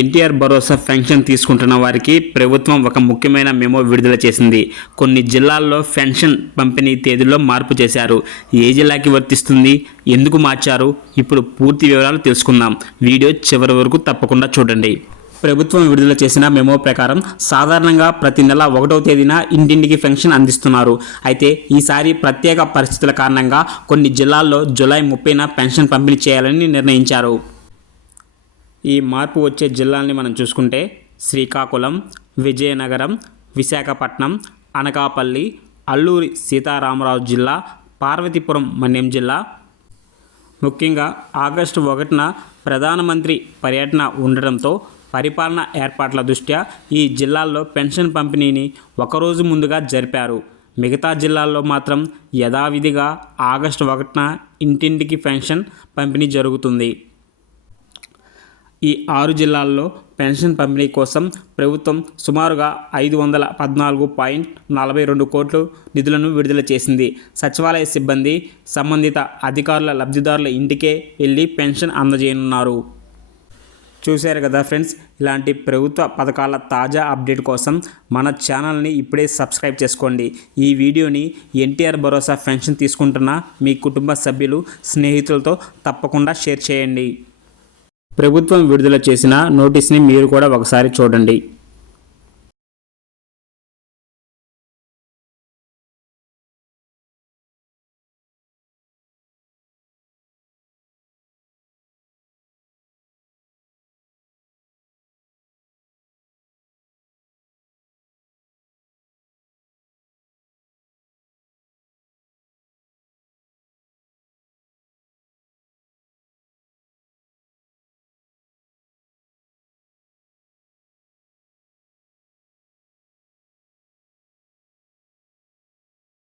ఎన్టీఆర్ భరోసా pension తీసుకుంటున్న వారికి ప్రభుత్వం ఒక ముఖ్యమైన మెమో విడుదల చేసింది. కొన్ని జిల్లాల్లో పెన్షన్ పంపిణీ తేదీల్లో మార్పు చేశారు. ఏ జిల్లాకి వర్తిస్తుంది, ఎందుకు మార్చారు, ఇప్పుడు పూర్తి వివరాలు తెలుసుకుందాం. వీడియో చివరి వరకు తప్పకుండా చూడండి. ప్రభుత్వం విడుదల చేసిన మెమో ప్రకారం సాధారణంగా ప్రతి నెల 1వ తేదీన ఇంటింటికి పెన్షన్ అందిస్తున్నారు. అయితే ఈసారి ప్రత్యేక పరిస్థితుల కారణంగా కొన్ని జిల్లాల్లో జూలై 30న పెన్షన్ పంపిణీ చేయాలని నిర్ణయించారు. ఈ మార్పు వచ్చే జిల్లాల్ని మనం చూసుకుంటే శ్రీకాకుళం, విజయనగరం, విశాఖపట్నం, అనకాపల్లి, అల్లూరి సీతారామరాజు జిల్లా, పార్వతీపురం మన్యం జిల్లా. ముఖ్యంగా ఆగస్టు 1న ప్రధానమంత్రి పర్యటన ఉండడంతో పరిపాలన ఏర్పాట్ల దృష్ట్యా ఈ జిల్లాల్లో పెన్షన్ పంపిణీని ఒకరోజు ముందుగా జరిపారు. మిగతా జిల్లాల్లో మాత్రం యథావిధిగా ఆగస్టు 1న ఇంటింటికి పెన్షన్ పంపిణీ జరుగుతుంది. ఈ 6 జిల్లాల్లో పెన్షన్ పంపిణీ కోసం ప్రభుత్వం సుమారుగా 514.42 కోట్ల నిధులను విడుదల చేసింది. సచివాలయ సిబ్బంది సంబంధిత అధికారుల లబ్ధిదారుల ఇంటికే వెళ్ళి పెన్షన్ అందజేయనున్నారు. చూశారు కదా ఫ్రెండ్స్, ఇలాంటి ప్రభుత్వ పథకాల తాజా అప్డేట్ కోసం మన ఛానల్ని ఇప్పుడే సబ్స్క్రైబ్ చేసుకోండి. ఈ వీడియోని ఎన్టీఆర్ భరోసా పెన్షన్ తీసుకుంటున్న మీ కుటుంబ సభ్యులు, స్నేహితులతో తప్పకుండా షేర్ చేయండి. ప్రభుత్వం విడుదల చేసిన నోటీస్ని మీరు కూడా ఒకసారి చూడండి.